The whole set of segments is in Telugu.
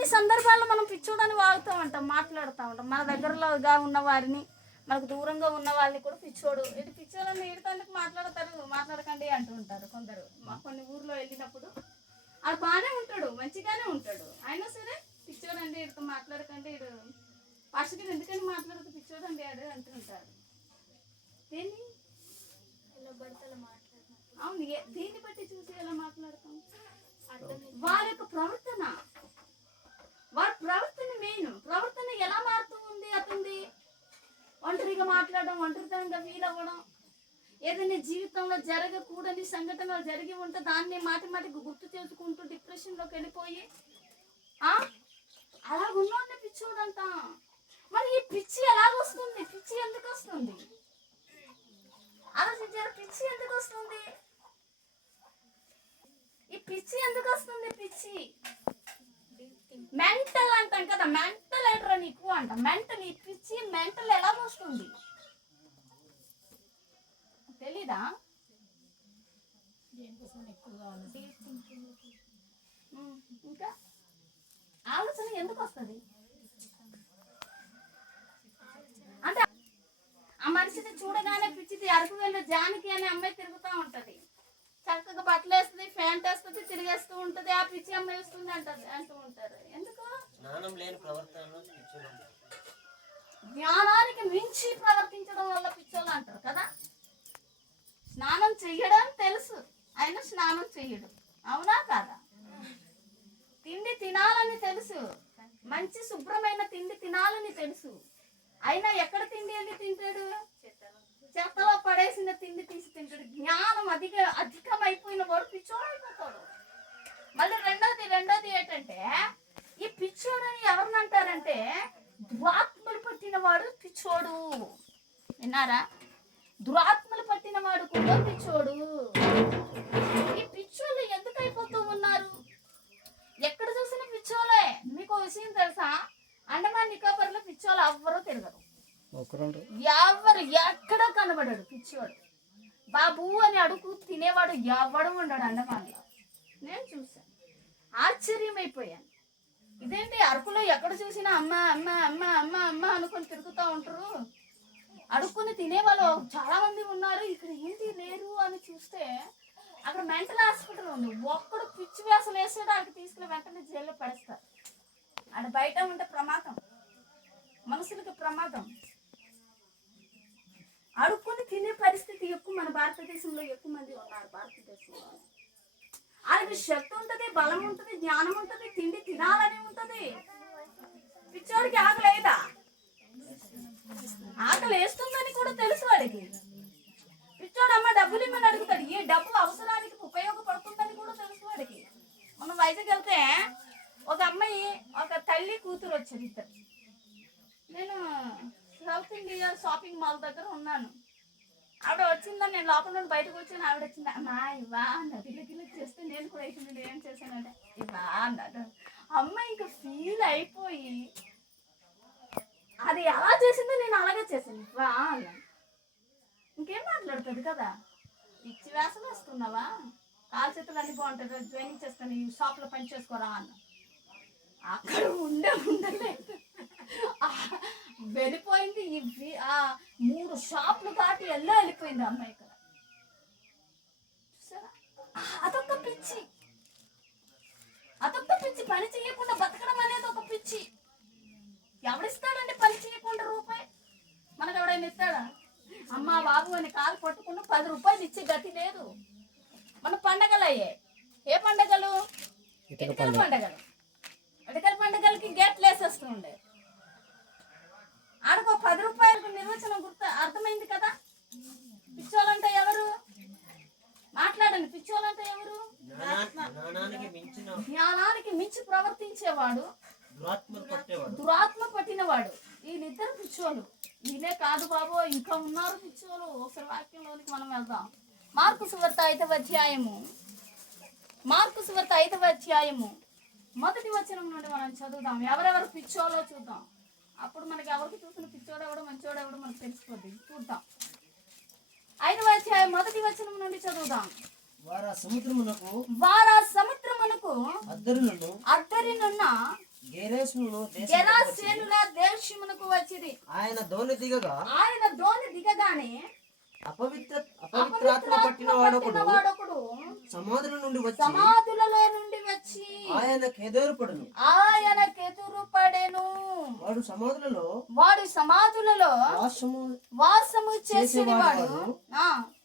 కొన్ని సందర్భాల్లో మనం పిచ్చోడని వాగుతూ ఉంటాం, మాట్లాడుతూ ఉంటాం. మన దగ్గరలోగా ఉన్న వారిని, మనకు దూరంగా ఉన్న వాళ్ళని కూడా పిచ్చోడు, ఇది పిచ్చోళ్ళని ఏడుతందుకు మాట్లాడకండి అంటూ ఉంటారు కొందరు. కొన్ని ఊర్లో వెళ్ళినప్పుడు అది బాగానే ఉంటాడు, మంచిగానే ఉంటాడు, అయినా సరే పిచ్చోడు అండి వీడితో మాట్లాడకండి, వీడు పాస్టర్ ఎందుకని మాట్లాడుతూ పిచ్చోడు అండి ఆడు అంటూ ఉంటారు. దేన్ని అవును, దీన్ని బట్టి చూసి ఎలా మాట్లాడతాం? వారి యొక్క ప్రవర్తన, వారి ప్రవర్తన మెయిన్. ప్రవర్తన ఎలా మారుతూ ఉంది అతనిది? ఒంటరిగా మాట్లాడడం, ఒంటరితనంగా ఫీల్ అవ్వడం, ఏదైనా జీవితంలో జరగకూడని సంఘటనలు జరిగి ఉంటే దాన్ని మాటి మాటికి గుర్తు చేసుకుంటూ డిప్రెషన్లోకి వెళ్ళిపోయి అలా ఉన్నోడిని పిచ్చోడంట. మరి ఈ పిచ్చి ఎలాగొస్తుంది? పిచ్చి ఎందుకు వస్తుంది? ఆలోచించారు, పిచ్చి ఎందుకు వస్తుంది? ఈ పిచ్చి ఎందుకు వస్తుంది? పిచ్చి మెంటల్ అంటాం కదా, మెంటల్ ఎట్రా నీకు అంట. మెంటల్, ఈ పిచ్చి మెంటల్ ఎలా వస్తుంది తెలీదా? ఇంకా ఆలోచన ఎందుకు వస్తుంది అంటే ఆ మనిషిని చూడగానే పిచ్చిది. అరకు వెళ్ళి జానకి అనే అమ్మాయి తిరుగుతూ ఉంటది, చక్కగా బట్టలు వేస్తుంది, ఫ్యాంట్ వేస్తుంది, తిరిగేస్తూ ఉంటది. ఆ పిచ్చి అమ్మాయి వేస్తుంది అంటూ ఉంటారు. ఎందుకు? జ్ఞానానికి మించి ప్రవర్తించడం వల్ల పిచ్చోళ్ళు అంటారు కదా. స్నానం చెయ్యడం తెలుసు, అయినా స్నానం చెయ్యడు, అవునా కాదా? తిండి తినాలని తెలుసు, మంచి శుభ్రమైన తిండి తినాలని తెలుసు, అయినా ఎక్కడ తిండి అని తింటాడు? చెత్తలో పడేసిన తిండి తీసి తింటాడు. జ్ఞానం అధికమైపోయిన వాడు పిచ్చోడు అయిపోతాడు. మళ్ళీ రెండోది ఏంటంటే, ఈ పిచ్చోడు అని ఎవరిని అంటారంటే, దురాత్మలు పట్టిన వాడు పిచ్చోడు. విన్నారా? దురాత్మలు పట్టిన వాడు కూడా పిచ్చోడు. ఈ పిచ్చోళ్ళు ఎందుకు అయిపోతూ ఉన్నారు? ఎక్కడ చూసిన పిచ్చోలే. మీకు విషయం తెలుసా? అండమాన్ నికోబార్లో పిచ్చోళ్ళు ఎవ్వరూ తిరగరు, ఎవరు ఎక్కడ కనబడాడు పిచ్చోడు. బాబు అని అడుగు తినేవాడు ఎవడు ఉండడు అండమాన్లో. నేను చూసాను, ఆశ్చర్యమైపోయాను. ఇదేంటి అరకులో ఎక్కడ చూసినా అమ్మ అమ్మ అమ్మ అమ్మ అమ్మ అనుకొని తిరుగుతూ ఉంటారు, అడుక్కుని తినేవాళ్ళు చాలా మంది ఉన్నారు, ఇక్కడ ఏంటి లేరు అని చూస్తే అక్కడ మెంటల్ హాస్పిటల్ ఉంది. ఒక్కడు పిచ్చి వేసలు వేసాడు, అక్కడికి తీసుకుని వెంటనే జైల్లో పడేస్తారు. అక్కడ బయట ఉంటే ప్రమాదం, మనుషులకి ప్రమాదం. అడుక్కుని తినే పరిస్థితి ఎక్కువ మన భారతదేశంలో ఎక్కువ మంది ఉన్నారు. భారతదేశంలో వాళ్ళకి శక్తి ఉంటుంది, బలం ఉంటుంది, జ్ఞానం ఉంటుంది, తిండి తినాలని ఉంటుంది. పిచ్చోడికి ఆకలి లేదా? ఆకలి వేస్తుందని కూడా తెలుసు వాడికి. పిచ్చోడు అమ్మ డబ్బులు ఇమ్మని అడుగుతాడు, ఈ డబ్బు అవసరానికి ఉపయోగపడుతుందని కూడా తెలుసు వాడికి. మనం వైజాగ్ వెళ్తే ఒక అమ్మాయి, ఒక తల్లి కూతురు వచ్చారు ఇద్దరు. నేను సౌత్ ఇండియా షాపింగ్ మాల్ దగ్గర ఉన్నాను. ఆవిడ వచ్చిందని నేను లోపల నుండి బయటకు వచ్చాను. ఆవిడ వచ్చింది, అమ్మా ఇవా అన్నది. గిల్ల చేస్తే నేను కూడా వేసింది. ఏం చేశానంటే ఇవా అన్నాడు. అమ్మాయి ఇంకా ఫీల్ అయిపోయి అది ఎలా చేసిందో నేను అలాగే చేశాను, ఇవా అన్నాను. ఇంకేం మాట్లాడుతుంది కదా, పిచ్చి వేసలు వస్తున్నావా, కాలు చేతులు అన్ని బాగుంటుంది, ట్రైనింగ్ చేస్తాను, ఈ షాప్లో పని చేసుకోరా అన్న. అక్కడ ఉండలేదు, వెళ్ళిపోయింది. ఆ 3 షాపులు దాటి వెళ్ళిపోయింది అమ్మాయి. ఇక్కడ చూసారా? అదొక పిచ్చి, అదొక పిచ్చి. పని చేయకుండా బతకడం అనేది ఒక పిచ్చి. ఎవడిస్తాడండి పని చేయకుండా రూపాయి? మనకు ఎవడైనా ఇస్తాడా? అమ్మా బాబు అని కాలు పట్టుకున్న 10 రూపాయలు ఇచ్చే గతి లేదు. మన పండగలు అయ్యాయి. ఏ పండగలు? ఇటుకల పండగలు. ఇటుకల పండగలకి గేట్లు వేసేస్తూ ఉండే. ఆడకు 10 రూపాయలకు నిర్వచనం అర్థమైంది కదా. పిచ్చోళ్ళంటే ఎవరు? మాట్లాడండి. పిచ్చోళ్ళంటే ఎవరు? జ్ఞానానికి మించి ప్రవర్తించేవాడు, దురాత్మ పట్టినవాడు. వీళ్ళిద్దరు పిచ్చోళ్ళు. వీళ్ళే కాదు బాబు, ఇంకా ఉన్నారు పిచ్చోళ్ళు. ఒకసారి వాక్యంలోనికి మనం వెళ్దాం. మార్కు సువార్త 5వ అధ్యాయము, మార్కు సువార్త 5వ అధ్యాయము 1వ వచనం నుండి మనం చదువుదాం. ఎవరెవరు పిచ్చోళ్ళో చూద్దాం. అప్పుడు మనకి ఎవరికి చూసిన పిచ్చోడు ఎవడో మంచోడు ఎవడో మనకు తెలిసిపోద్ది. చూద్దాం. 5వ అధ్యాయం 1వ వచనం నుండి చదువుదాం. వారా సముద్రమునకు అద్దరినున్న గెరాసేనుల దేశమునకు వచ్చిరి. ఆయన దోణి దిగగానే అపవిత్రాత్మ పట్టిన వాడొకడు సమాధుల నుండి వచ్చి ఆయనకు ఎదురుపడెను. వాడు సమాధులలో వాసము చేసేవాడు.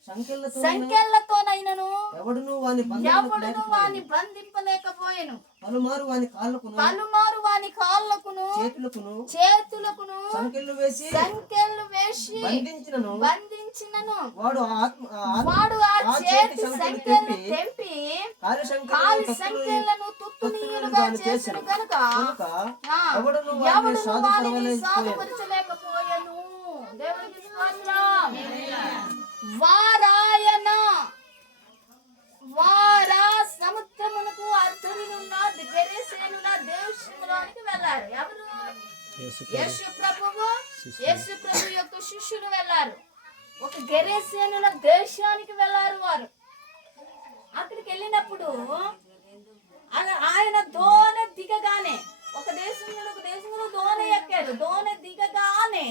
సంకెళ్లతోనైనను ఎవడును వాని బంధింపలేకపోయెను. పలుమారు వాని కాళ్ళకును చేతులకును సంకెళ్ళు వేసి బంధించినను. వాడు ఆ చేతి సంకెళ్ళు తెంపి కాలి సంకెళ్లను తుత్తునీయులుగా చేసిన గనుక ఎవడును వానిని సాధుపరచలేకపోయెను. దేవునికి స్తోత్రం. వారా సముద్రమునకు అర్థులున్న గెరాసేనుల దేశములోనికి వెళ్ళారు. ఎవరు? యేసు ప్రభు యొక్క శిష్యులు వెళ్ళారు. ఒక గెరాసేనుల దేశానికి వెళ్ళారు. వారు అక్కడికి వెళ్ళినప్పుడు ఆయన దోణి దిగగానే ఒక దేశంలో దోణి ఎక్కారు. దోణి దిగగానే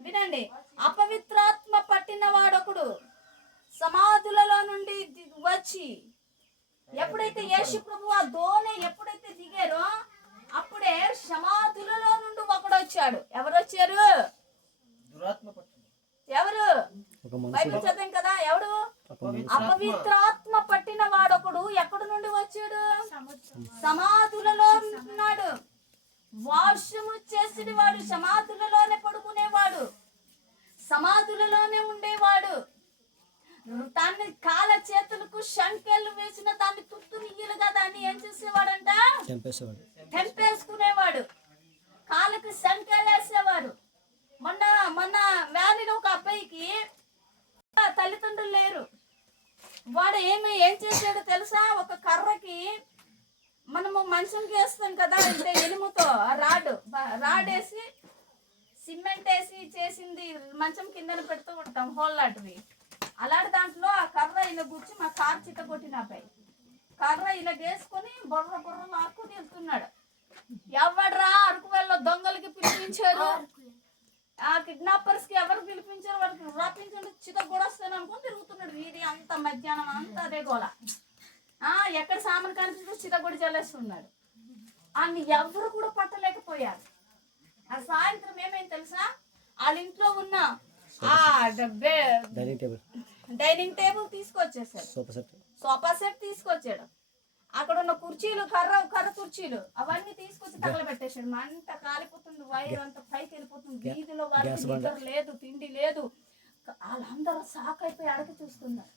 వినండి, అపవిత్రాత్మ పట్టిన వాడొకడు సమాధులలో నుండి వచ్చి, ఎప్పుడైతే యేసు ప్రభు ఆ దోణి ఎప్పుడైతే దిగారో అప్పుడే సమాధులలో నుండి ఒకడు వచ్చాడు. ఎవరు వచ్చారు? ఎవరు? బైబిల్ చదివాం కదా. ఎవడు? అపవిత్రాత్మ పట్టిన వాడొకడు ఎక్కడి నుండి వచ్చాడు? సమాధులలో ఉంటున్నాడు. వాసము చేసేవాడు, సమాధులలోనే పడుకునేవాడు, సమాధులలోనే ఉండేవాడు. దాన్ని కాళ్ళ చేతులకు సంకెళ్ళు వేసిన దాన్ని తుత్తునియ్యలుగా దాన్ని ఏం చేసేవాడంట? తెంపేసుకునేవాడు. కాళ్ళకి సంకెళ్ళు వేసేవాడు. మొన్న వ్యాలీలో ఒక అబ్బాయికి తల్లిదండ్రులు లేరు. వాడు ఏం చేసాడో తెలుసా? ఒక కర్రకి మనము మంచంకి వేస్తాం కదా, అంటే ఇనుముతో రాడ్ వేసి సిమెంట్ వేసి చేసింది మంచం కిందన పెడుతూ ఉంటాం, హోల్ లాంటివి. అలాంటి దాంట్లో ఆ కర్ర ఇలా గుచ్చి మా కారు చిట్ట కొట్టినపై కర్ర ఇలా వేసుకొని బొర్ర లాక్కుని వెళ్తున్నాడు. ఎవడ్రా అరకు వెళ్ళ దొంగలకి పిలిపించారు, ఆ కిడ్నాపర్స్ కి ఎవరు పిలిపించారు, వాళ్ళకి రప్పించండి చిత కూడా వస్తాను అనుకుని తిరుగుతున్నాడు. వీధి అంత మధ్యాహ్నం అంతా అదే గోల. ఎక్కడ సామాన్ కనిపిస్తే చిత కూడా చల్లేస్తున్నాడు. అన్ని ఎవరు కూడా పట్టలేకపోయారు. ఆ సాయంత్రం ఏమైంది తెలుసా? వాళ్ళ ఇంట్లో ఉన్న డైనింగ్ టేబుల్ తీసుకొచ్చేసాడు, సోఫా సెట్ తీసుకొచ్చాడు. అక్కడ ఉన్న కుర్చీలు కర్ర కుర్చీలు అవన్నీ తీసుకొచ్చి తగలబెట్టేశాడు. మంట కాలిపోతుంది, వైర్ అంతా పైకి వెళ్ళిపోతుంది. వీధిలో వాళ్ళకి నిద్ర లేదు, తిండి లేదు. వాళ్ళందరూ షాక్ అయిపోయి అడగ చూస్తున్నారు.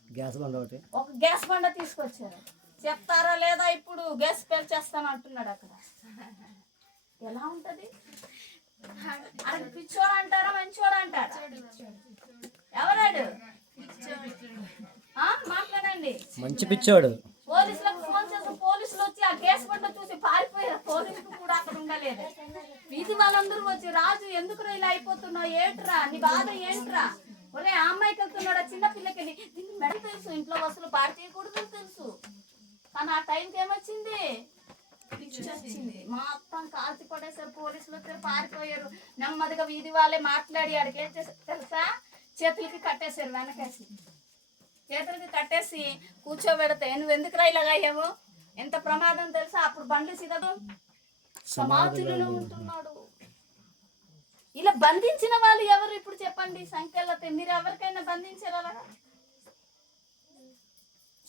ఒక గ్యాస్ బండ తీసుకొచ్చారు. చెప్తారా లేదా ఇప్పుడు గ్యాస్ పేల్చేస్తాను అంటున్నాడు. అక్కడ ఎలా ఉంటది? అక్కడ పిచ్చోడు అంటారా మంచోడు అంటారా? ఎవరాడు? మాట్లాడండి. మంచి పిచ్చోడు. పోలీసులకు ఫోన్ చేసి పోలీసులు వచ్చి ఆ గ్యాస్ బండ చూసి పారిపోయారు. పోలీసులు కూడా అక్కడ ఉండలేదు. వీధి వాళ్ళందరూ వచ్చి, రాజు ఎందుకు ఇలా అయిపోతున్నావు, ఏంట్రా నీ బాధ ఏంట్రా? ఒరే ఆ అమ్మాయికి వెళ్తున్నాడు, చిన్న పిల్లకి దీన్ని మెడ తెలుసు, ఇంట్లో వస్తువులు పాడు చేయకూడదు తెలుసు. కానీ ఆ టైంకి ఏమొచ్చింది? పిచ్చొచ్చింది. మొత్తం కాల్చి పడేసారు. పోలీసులు వచ్చారు, పారిపోయారు. నెమ్మదిగా వీధి వాళ్ళే మాట్లాడి ఆడికి ఏం చేశారు తెలుసా? చేతులకి కట్టేశారు. వెనకేసి చేతులకి కట్టేసి కూర్చోబెడితే, నువ్వు ఎందుకురా ఇలాగ అయ్యావు, ఎంత ప్రమాదం తెలుసా? అప్పుడు బండి సిగదు సమాధులలో ఉంటున్నాడు. ఇలా బంధించిన వాళ్ళు ఎవరు ఇప్పుడు చెప్పండి? సంఖ్యలతో మీరు ఎవరికైనా బంధించారు? అలాగా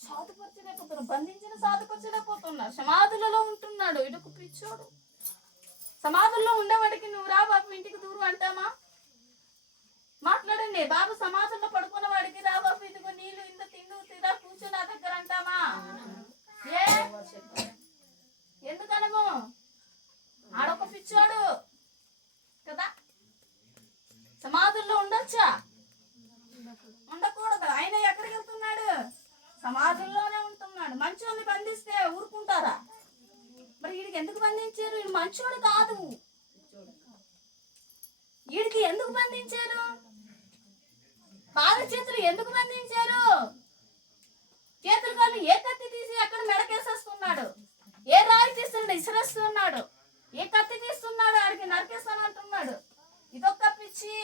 సాధుపరచలేకపోతున్నారు, బంధించిన సాధుపరచలేకపోతున్నారు. సమాధులలో ఉంటున్నాడు. ఇటుకు పిచ్చోడు. సమాధుల్లో ఉండేవాడికి నువ్వు రా బాబు ఇంటికి దూరం అంటామా? మాట్లాడండి. బాబు సమాధుల్లో పడుకున్న వాడికి రా బాబు ఇదిగో నీళ్ళు ఇంత తిండు తిరా కూర్చొని నా దగ్గర అంటామా? ఎందుకనము? ఆడొక పిచ్చోడు కదా. సమాధుల్లో ఉండొచ్చా? ఉండకూడదు. ఆయన ఎక్కడికి వెళ్తున్నాడు? సమాధుల్లోనే ఉంటున్నాడు. మంచోని బంధిస్తే ఊరుకుంటారా? మరి వీడికి ఎందుకు బంధించారు? వీడు మంచోడు కాదు. వీడికి ఎందుకు బంధించారు? కాళ్ళ చేతులు ఎందుకు బంధించారు? చేతులు కాళ్ళు ఏ కత్తి తీసి అక్కడ మెడకేసేస్తున్నాడు, ఏ రాయి తీస్తున్నాడు ఇసిరేస్తున్నాడు. తీస్తున్నాడు, ఏ కత్తి తీస్తున్నాడు, ఆడికి నరికేస్తాను అంటున్నాడు. ఇదొక్క పిచ్చి.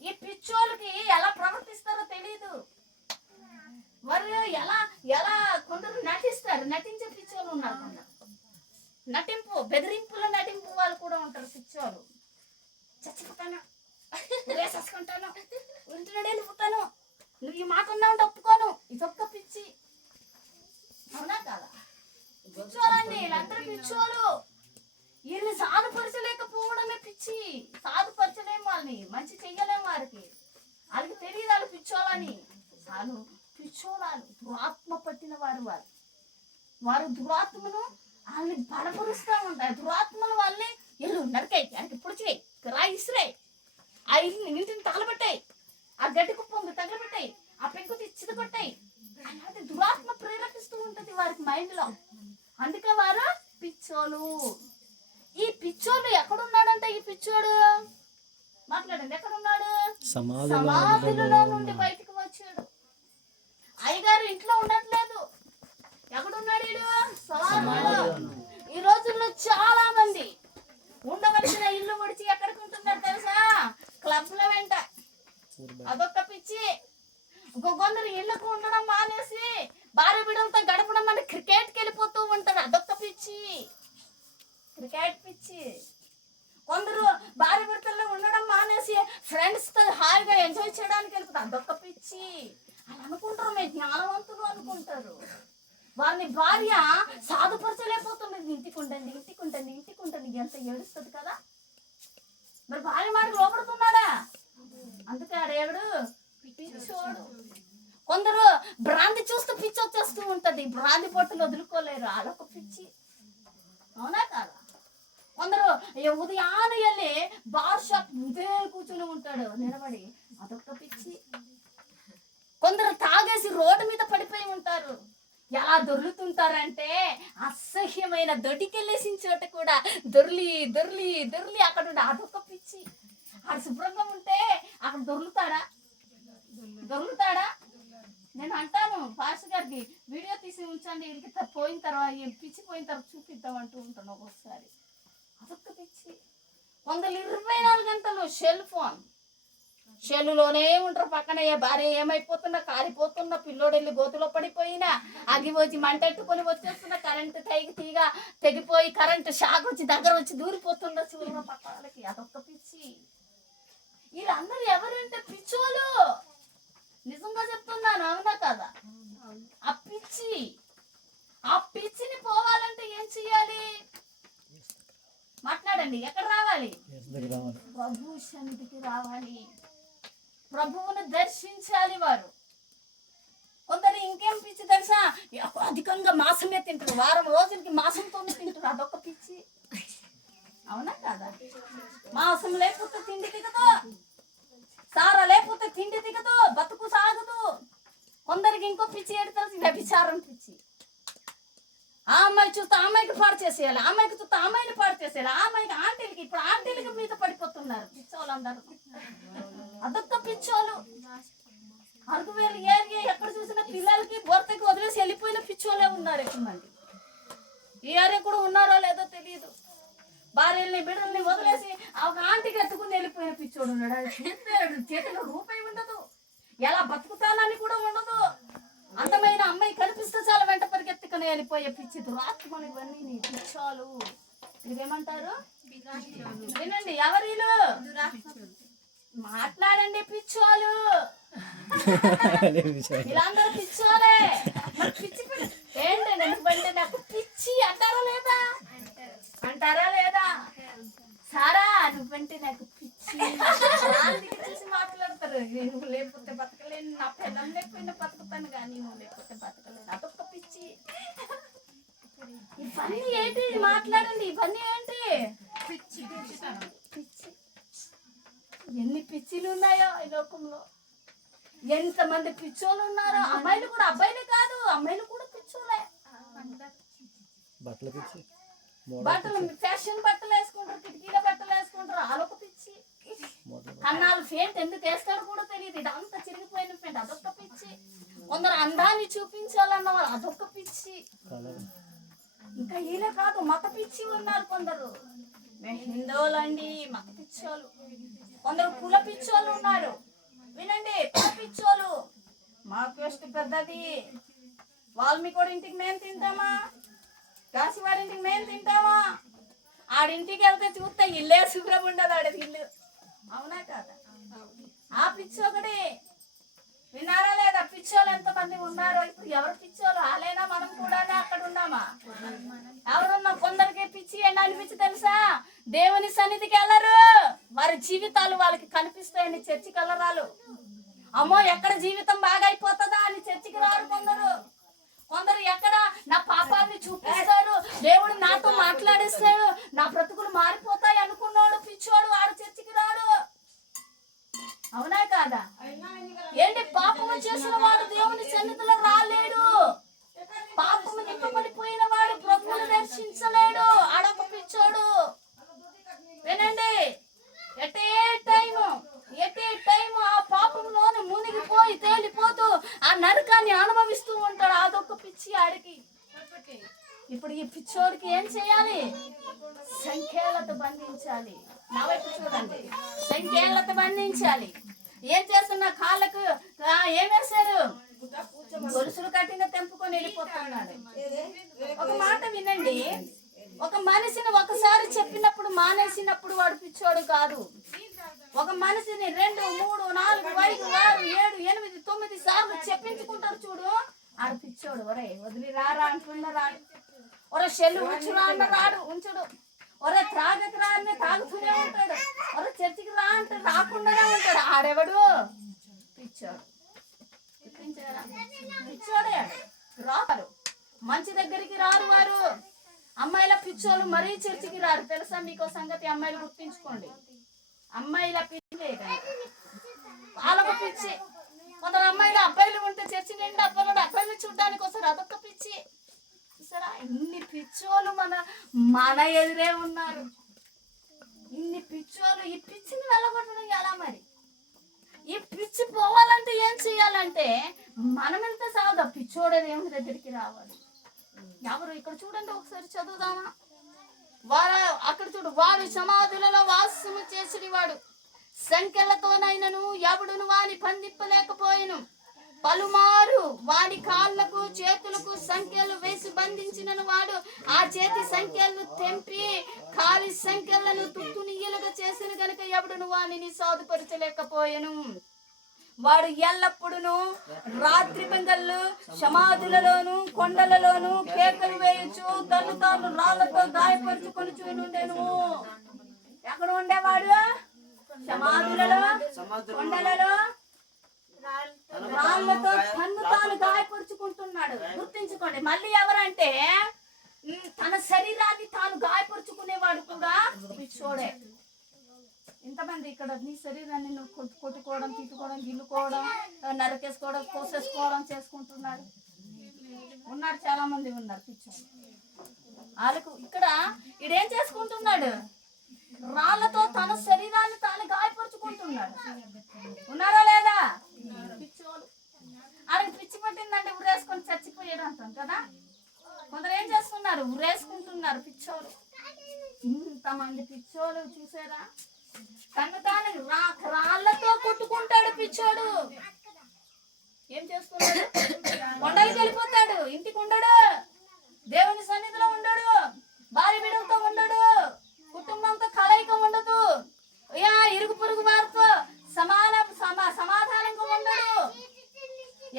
ఈ పిచ్చోళ్ళకి ఎలా ప్రవర్తిస్తారో తెలియదు. వారు ఎలా ఎలా కొందరు నటిస్తారు, నటించే పిచ్చోళ్ళు ఉన్నారు. కొందరు బెదిరింపుల నటింపు వాళ్ళు కూడా ఉంటారు. పిచ్చోళ్ళు చచ్చిపోతాను, వేసేసుకుంటాను, ఇంట్లో వెళ్ళిపోతాను, నువ్వు ఈ మాట ఉన్నావు ఒప్పుకోను, ఇదొక్క పిచ్చి. అవునా కదా? పిచ్చోళ్ళండి వీళ్ళందరూ పిచ్చోళ్ళు. వీళ్ళని సాధుపరచలేకపోవడమే పిచ్చి. సాధుపరచలేము వాళ్ళని, మంచి చెయ్యలేము వారికి. వాళ్ళకి తెలియదు వాళ్ళు పిచ్చోళ్ళని. వాళ్ళు పిచ్చోళాలు, దురాత్మ పట్టిన వారు దురాత్మను వాళ్ళని బలపరుస్తూ ఉంటారు. దురాత్మలు వాళ్ళని ఎల్లు నరికాయి, ఆయనకి పొడిచిరాయి, రాయి ఇసిరాయి, ఆ ఇంటిని తగలబెట్టాయి, ఆ గడ్డి కుప్ప తగలబెట్టాయి, ఆ పెంకుతి చిదగొట్టాయి. అలాంటి దురాత్మ ప్రేరేపిస్తూ ఉంటుంది వారికి మైండ్ లో. అందుకే వారు పిచ్చోలు. ఈ పిచ్చోళ్ళు ఎక్కడున్నాడంటే, ఈ పిచ్చోడు మాట్లాడండి, ఎక్కడున్నాడు? సమాధులలో నుండి బయటకు వచ్చాడు. అయ్యగారు ఇంట్లో ఉండట్లేదు. ఎక్కడున్నాడు వీడు? సమాధిలో. ఈ రోజుల్లో చాలా మంది ఉండవలసిన ఇల్లు విడిచి ఎక్కడికి ఉంటున్నారు తెలుసా? క్లబ్ల వెంట. అదొక్క పిచ్చి. కొందరు ఇళ్ళకు ఉండడం మానేసి భార్య బిడ్డలతో గడపడం అంటే క్రికెట్కి వెళ్ళిపోతూ ఉంటారు. అదొక్క పిచ్చి, క్రికెట్ పిచ్చి. కొందరు భార్య బిడ్డల్లో ఉండడం మానేసి ఫ్రెండ్స్ తో హాయిగా ఎంజాయ్ చేయడానికి వెళ్ళిపోతారు. అదొక్క పిచ్చి. అని అనుకుంటారు, మేము జ్ఞానవంతులు అనుకుంటారు. వారిని భార్య సాధుపరచలేకపోతున్నది. ఇంటికి ఉండండి, ఎంత ఏడుస్తుంది కదా. మరి భార్య మాటకు లోపడుతున్నాడా? అందుకే ఆడేవుడు పిచ్చోడు. కొందరు బ్రాంతి చూస్తూ పిచ్చి వచ్చేస్తూ ఉంటది. బ్రాంతి పొట్టులు వదులుకోలేరు, అదొక పిచ్చి. అవునా కాదా? కొందరు ఉదయాన్నే వెళ్ళి బార్ షాప్ ఇదే కూర్చుని ఉంటాడు నిలబడి, అదొక పిచ్చి. కొందరు తాగేసి రోడ్డు మీద పడిపోయి ఉంటారు. ఎలా దొర్లుతుంటారంటే అసహ్యమైన దొడ్డికెళ్ళేసిన చోట కూడా దొర్లి దొర్లి దొర్లి అక్కడ ఉండి, అదొక పిచ్చి. అక్కడ శుభ్రంగా ఉంటే అక్కడ దొర్లుతాడా? నేను అంటాను పాస్టర్ గారికి, వీడియో తీసి ఉంచండి, వీళ్ళకి పోయిన తర్వాత పిచ్చి పోయిన తర్వాత చూపిద్దాం అంటూ ఉంటాను ఒక్కొక్కసారి. అదొక పిచ్చి. కొందరు 24 గంటలు షెల్లులోనే ఉంటారు. పక్కన భార్య ఏమైపోతున్నా, కాలిపోతున్నా, పిల్లోడు వెళ్ళి గోతులో పడిపోయినా, అగి వచ్చి మంటెట్టుకొని వచ్చేస్తున్నా, కరెంటు తీగ తెగిపోయి కరెంటు షాక్ వచ్చి దగ్గర వచ్చి దూరిపోతున్నా చూడ పక్కలకి. అదొక పిచ్చి. వీళ్ళందరూ ఎవరంటే పిచ్చోలు. నిజంగా చెప్తున్నాను, అవునా కదా? ఆ పిచ్చిని పోవాలంటే ఏం చెయ్యాలి? మాట్లాడండి. ఎక్కడ రావాలి? ప్రభు సన్నిధికి రావాలి. ప్రభువును దర్శించాలి వారు. కొందరు ఇంకేం పిచ్చి తెలుసా? అధికంగా మాంసమే తింటారు. వారం రోజులకి మాంసంతోనే తింటారు. అదొక పిచ్చి. అవునా కదా? మాంసం లేకపోతే తిండి దిగదు, సారా లేకపోతే తిండి దిగదు, బతుకు సాగదు. కొందరికి ఇంకో పిచ్చి ఏంటి తెలుసు? వ్యభిచారం పిచ్చి. ఆ అమ్మాయి చూస్తే ఆ అమ్మాయికి పాడు చేసేయాలి, ఆ అమ్మాయికి చూస్తే ఆ అమ్మాయిని పాడు చేసేయాలి, ఆ అమ్మాయికి ఆంటీలకి, ఇప్పుడు ఆంటీలకి మీద పడిపోతున్నారు పిచ్చోళ్ళందరూ. అదొక్క పిచ్చోలు. అరకువేలు ఏరియా ఎక్కడ చూసినా పిల్లలకి భర్తకి వదిలేసి వెళ్ళిపోయిన పిచ్చోళ్ళే ఉన్నారు ఎక్కువ మంది. ఈ ఏరియా కూడా ఉన్నారో లేదో తెలియదు. భార్యల్ని బిడ్డల్ని వదిలేసి ఒక ఆంటీకి ఎత్తుకుని వెళ్ళిపోయిన పిచ్చోడు ఉన్నాడు. చేతిలో రూపాయి ఉండదు, ఎలా బతుకుతానని కూడా ఉండదు. అందమైన అమ్మాయి కనిపిస్తే చాలా వెంట పరిగెత్తుకుని వెళ్ళిపోయే పిచ్చి దురాత్మలు ఇవన్నీ నీ పిచ్చోలు. ఇవేమంటారు? వినండి, ఎవరిలు మాట్లాడండి. పిచ్చోలు వీళ్ళందరూ పిచ్చోలే. మరి పిచ్చి ఏంటండి? ఎందుకంటే నాకు పిచ్చి అంటారా లేదా? సారా నువ్వంటే నాకు పిచ్చి చూసి మాట్లాడతారు. నువ్వు లేకపోతే బతకలేను, నా పిల్లలు లేకపోయినా బతుకుతాను, కానీ నువ్వు లేకపోతే బతకలేను. అదొక పిచ్చి. ఇవన్నీ ఏంటి? మాట్లాడండి. ఇవన్నీ ఏంటి? పిచ్చి. ఎన్ని పిచ్చిలు ఉన్నాయో ఈ లోకంలో. ఎంతమంది పిచ్చోళ్ళు ఉన్నారో. అమ్మాయిలు కూడా, అబ్బాయిలే కాదు, అమ్మాయిలు కూడా పిచ్చోలే. బట్టలు ఫ్యాషన్ బట్టలు వేసుకుంటారు, కిటికీల బట్టలు వేసుకుంటారు. అదొక పిచ్చి. కన్నాలు ఫెయింట్ ఎందుకు వేస్తాడు కూడా తెలియదు. ఇదంతా చిరిగిపోయిన ఫెయింట్. అదొక పిచ్చి. కొందరు అందాన్ని చూపించాలన్న వాళ్ళు. అదొక పిచ్చి. ఇంకా ఈయన కాదు, మత పిచ్చి ఉన్నారు కొందరు. మేము హిందువులండి, మత పిచ్చోళ్ళు. కొందరు కుల పిచ్చోళ్ళు ఉన్నారు. వినండి, కుల పిచ్చోళ్ళు. మాకు ಎಷ್ಟು పెద్దది, వాల్మీకి ఇంటికి మేము తింటామా, కాశీవాడి ఇంటికి మేము తింటామా? ఆడింటికి వెళ్తే చూస్తే ఇల్లే శుభ్రం ఉండదు, ఆడ ఇల్లు. అవునా కాదా? ఆ పిచ్చి ఒకటి. విన్నారా లేదా? పిచ్చోళ్ళు ఎంతమంది ఉన్నారో. ఇప్పుడు ఎవరు పిచ్చోళ్ళు? ఆలేనా మనం కూడా అక్కడ ఉన్నామా? ఎవరున్నా? కొందరికి పిచ్చి ఏంటి అనిపించి తెలుసా? దేవుని సన్నిధికి వెళ్ళరు, వారి జీవితాలు వాళ్ళకి కనిపిస్తాయని చర్చికి వెళ్ళరాలు. అమ్మో ఎక్కడ జీవితం బాగా అయిపోతుందా అని చర్చికి రారు కొందరు. కొందరు ఎక్కడ నా పాపాన్ని చూపిస్తాడు, దేవుడు నాతో మాట్లాడిస్తాడు, నా బ్రతుకులు మారిపోతాయి అనుకున్నాడు పిచ్చోడు, వాడు చర్చికి రాడు. అవునా కాదా? ఏంటి, పాపము చేసిన వాడు దేవుని సన్నిధిలో రాలేడు. పాపము నింపబడిపోయిన వాడు ప్రభువును దర్శించలేడు. ఆడొక పిచ్చోడు. వినండి, ఎటే టైము ఆ పాపంలోనే మునిగిపోయి తేలిపోతూ ఆ నరకాన్ని అనుభవిస్తూ ఉంటాడు. అదొక పిచ్చి ఆడికి. ఇప్పుడు ఈ పిచ్చోడికి ఏం చేయాలి? సంఖ్యలతో బంధించాలి. నా వైపు చూడండి, సంఖ్యలతో బంధించాలి. ఏం చేస్తున్నా? కాళ్ళకు ఏం వేశారు? గొలుసులు కట్టిన తెంపుకొని వెళ్ళిపోతున్నాడు. ఒక మాట వినండి, ఒక మనిషిని ఒకసారి చెప్పినప్పుడు మానేసినప్పుడు వాడు పిచ్చోడు కాదు. ఒక మనిషిని 2, 3, 4, 5, 6, 7, 8, 9 సార్లు చెప్పించుకుంటాడు చూడు, ఆడు పిచ్చోడు. ఒరే వదిలి రారా అంటున్నా రాడు. ఒరే చెల్లు ఉంచురా అన్న రాడు, ఉంచుడు. ఒరే త్రాగకు రా అన్న తాగుతూనే ఉంటాడు. ఒరే చర్చికి రా అంటే రాకుండానే ఉంటాడు. ఆడెవడు? పిచ్చోడు. పిచ్చోడే. రారు, మంచి దగ్గరికి రారు వారు. అమ్మాయిల పిచ్చోళ్ళు మరీ చర్చికి రారు. తెలుసా మీకో సంగతి? అమ్మాయిలు గుర్తించుకోండి, అమ్మాయిల పిచ్చి లేదండి, వాళ్ళకు పిచ్చి. కొందరు అమ్మాయిలు అబ్బాయిలు ఉంటే చర్చి నిండి అబ్బాయిలు చూడడానికి వస్తారు, అదొక పిచ్చి. చూసారా, ఇన్ని పిచ్చోళ్ళు మన ఎదురే ఉన్నారు. ఇన్ని పిచ్చోళ్ళు. ఈ పిచ్చిని వెళ్ళగొట్టడం ఎలా మరి? ఈ పిచ్చి పోవాలంటే ఏం చేయాలంటే మనం వెళ్తే సాగు, పిచ్చోడే దేవుని దగ్గరికి రావాలి. ఎవరు? ఇక్కడ చూడండి, ఒకసారి చదువుదామా. అక్కడ చూడు, వాడు సమాధులలో వాసము చేసిడి వాడు, సంఖ్యలతోనైనను ఎవడును వాని బంధింపలేకపోయెను. పలుమారు వాడి కాళ్ళకు చేతులకు సంఖ్యలు వేసి బంధించిన వాడు ఆ చేతి సంఖ్యలను తెంపి కాలి సంఖ్యలను తుత్తునియలుగా చేసిన గనుక ఎవడును వానిని సాధుపరచలేకపోయెను. వాడు ఎల్లప్పుడూ రాత్రి బెంగళ్ళు సమాధులలోను కొండలలోను కేకలు వేయచ్చు తను తాను రాళ్లతో గాయపరుచుకొని చూనుండెను. ఎక్కడ ఉండేవాడు? సమాధులలో, కొండలలో రాళ్లతో తను తాను గాయపరుచుకుంటున్నాడు. గుర్తించుకోండి. మళ్ళీ ఎవరంటే తన శరీరాన్ని తాను గాయపరుచుకునేవాడు కూడా పిచ్చోడే. ఇంతమంది ఇక్కడ నీ శరీరాన్ని నువ్వు కొట్టుకోవడం, తిట్టుకోవడం, గిల్లుకోవడం, నరకేసుకోవడం, కోసేసుకోవడం చేసుకుంటున్నాడు. ఉన్నారు, చాలా మంది ఉన్నారు పిచ్చోడు. వాళ్ళకు ఇక్కడ ఈడేం చేసుకుంటున్నాడు? రాళ్లతో తన శరీరాన్ని తాను గాయపరుచుకుంటున్నాడు. ఉన్నారా లేదా? పిచ్చోడు. ఆయనకి పిచ్చి పట్టిందంటే ఉరేసుకొని చచ్చిపోయాడు అంటాం కదా. కొందరు ఏం చేస్తున్నారు? ఉరేసుకుంటున్నారు పిచ్చోడు. ఇంతమంది పిచ్చోడు చూసారా? తను తాను రాళ్లతో కొట్టుకుంటాడు పిచ్చోడు. ఏం చేస్తున్నాడు? కొండలకి వెళ్ళిపోతాడు, ఇంటికి ఉండడు, దేవుని సన్నిధిలో ఉండడు, భార్య బిడ్డలతో ఉండడు, కుటుంబంతో కలయిక ఉండదు, ఇరుగు పొరుగు వారితో సమాధానంగా ఉండడు,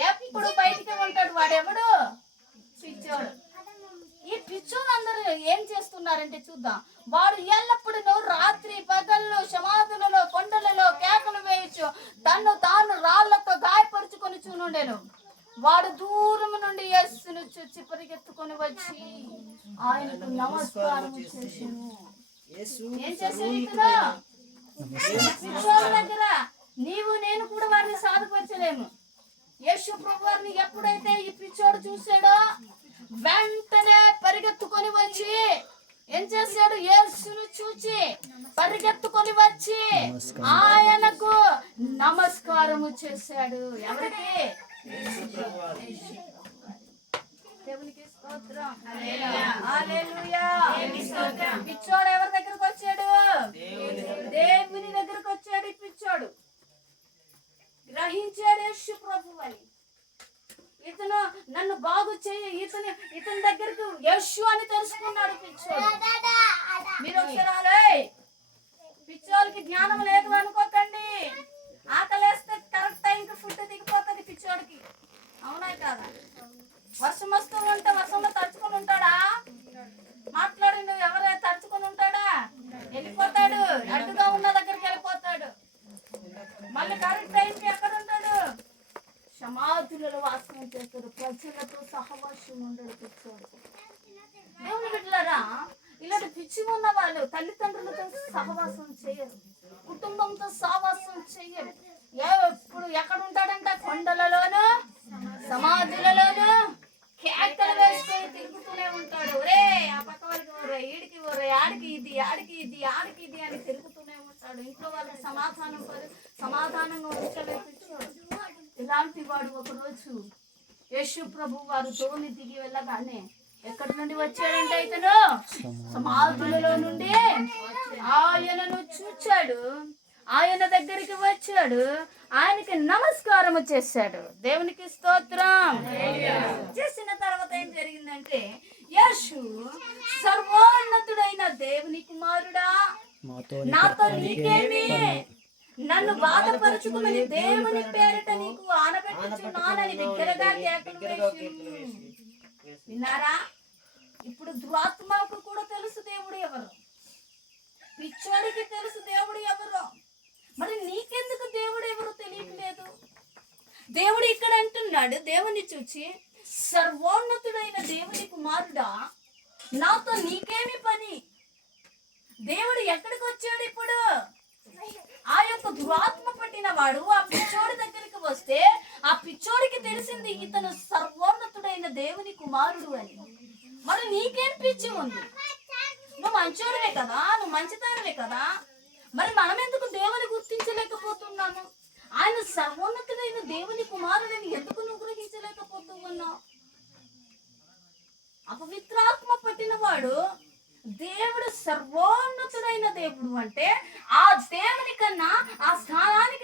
ఎప్పుడు బయటికి ఉంటాడు. వాడెవడు? పిచ్చోడు. ఈ పిచ్చోళ్ళు అందరూ ఏం చేస్తున్నారంటే చూద్దాం. వాడు ఎల్లప్పుడూ రాత్రి పగళ్ళు సమాధులలో కొండలలో కేకలు వేయచ్చు తను తాను రాళ్లతో గాయపరుచుకొని చూనుండెను. వాడు దూరం నుండి యేసును చూచి పరిగెత్తుకొని వచ్చి ఆయనకు నమస్కారం చేసెను. ఏం చేశాడు ఇక్కడ? పిచ్చోళ్ళ దగ్గర నీవు నేను కూడా వారిని సాధపరచలేము. యేసు ప్రభు వారిని ఎప్పుడైతే ఈ పిచ్చోడు చూశాడో వెంటనే పరిగెత్తుకొని వచ్చి ఏం చేశాడు? యేసును చూచి పరిగెత్తుకొని వచ్చి ఆయనకు నమస్కారము చేశాడు. ఎవరికి? దేవునికి స్తోత్రం. హల్లెలూయా. పిచ్చోడు ఎవరి దగ్గరకు వచ్చాడు? దేవుని దగ్గరకు వచ్చాడు. ఈ పిచ్చోడు గ్రహించాడు యేసు ప్రభు అని. ఇతను నన్ను బాగు చేయి, ఇతని దగ్గరకు యేసు అని తెలుసుకున్నాడు పిచ్చోడు. మీరు ఒకసారి పిచ్చోళ్ళకి జ్ఞానం లేదు అనుకోకండి. ఆకలేస్తే కరెక్ట్ టైంకి ఫుడ్ దిగిపోతుంది పిచ్చోడికి. అవునా కాదా? వర్షం వస్తూ ఉంటే వర్షంలో తడుచుకొని ఉంటాడా? మాట్లాడి ఎవరైనా తడుచుకొని ఉంటాడా? వెళ్ళిపోతాడు. అడ్డుగా ఉన్న దగ్గరికి వెళ్ళిపోతాడు. మళ్ళీ కరెక్ట్ టైంకి ఎక్కడ ఉంటాడు? సమాధులలో వాసన చేస్తాడు. ప్రజలతో సహవాసం ఉండడు పిచ్చోడు. దేవుని బిడ్డలారా, ఇలాంటి పిచ్చి ఉన్న వాళ్ళు తల్లిదండ్రులతో సహవాసం చేయరు, కుటుంబంతో సహవాసం చేయరు. ఎప్పుడు ఎక్కడ ఉంటాడంట? కొండలలోను సమాధులలోను కేకలు వేసుకొని తిరుగుతూనే ఉంటాడు. ఒరే ఆ పక్క వాళ్ళకి ఊరే, ఈడికి ఊరే, ఆడికి ఇది, ఆడికి ఇది, ఆడికి ఇది అని తిరుగుతూనే ఉంటాడు. ఇంట్లో వాళ్ళకి సమాధానంగా ఉంచలేపించాడు. ఇలాంటి వాడు ఒకరోజు యేసు ప్రభు వారు ధోని దిగి వెళ్ళగానే ఎక్కడి నుండి వచ్చాడంటే ఇతను సమాధులలో నుండి ఆయనను చూచాడు. ఆయన దగ్గరికి వచ్చాడు. ఆయనకి నమస్కారము చేశాడు. దేవునికి స్తోత్రం. చేసిన తర్వాత ఏం జరిగిందంటే, యేసు సర్వోన్నతుడైన దేవుని కుమారుడా, నాతో నీకేమి? నన్ను బాధపరచుకుని దేవుని పేరిట నీకు ఆనబెట్టుచున్నానని బిగ్గరగా కేకలు వేసిండు. విన్నారా? ఇప్పుడు దురాత్మకు కూడా తెలుసు దేవుడు ఎవరు, పిచ్చోడికి తెలుసు దేవుడు ఎవరు. మరి నీకెందుకు దేవుడు ఎవరు తెలియట్లేదు? దేవుడు ఇక్కడ అంటున్నాడు, దేవుని చూచి, సర్వోన్నతుడైన దేవుని కుమారుడా, నాతో నీకేమి పని? దేవుడు ఎక్కడికి వచ్చాడు ఇప్పుడు? ఆ యొక్క దురాత్మ పట్టిన వాడు ఆ పిచ్చోడి దగ్గరికి వస్తే ఆ పిచ్చోడికి తెలిసింది ఇతను సర్వోన్నతుడైన దేవుని కుమారుడు అని. మరి నీకేం పిచ్చి ఉంది? నువ్వు మంచోడివే కదా, నువ్వు మంచిదానివే కదా. మరి మనం ఎందుకు దేవుని గుర్తించలేకపోతున్నాము? ఆయన సర్వోన్నతుడైన దేవుని కుమారుడిని ఎందుకు నువ్వు గ్రహించలేకపోతూ ఉన్నావు? అపవిత్రాత్మ పట్టిన వాడు దేవుడు సర్వోన్నతుడైన దేవుడు అంటే ఆ దేవుని కన్నా ఆ స్థానానికి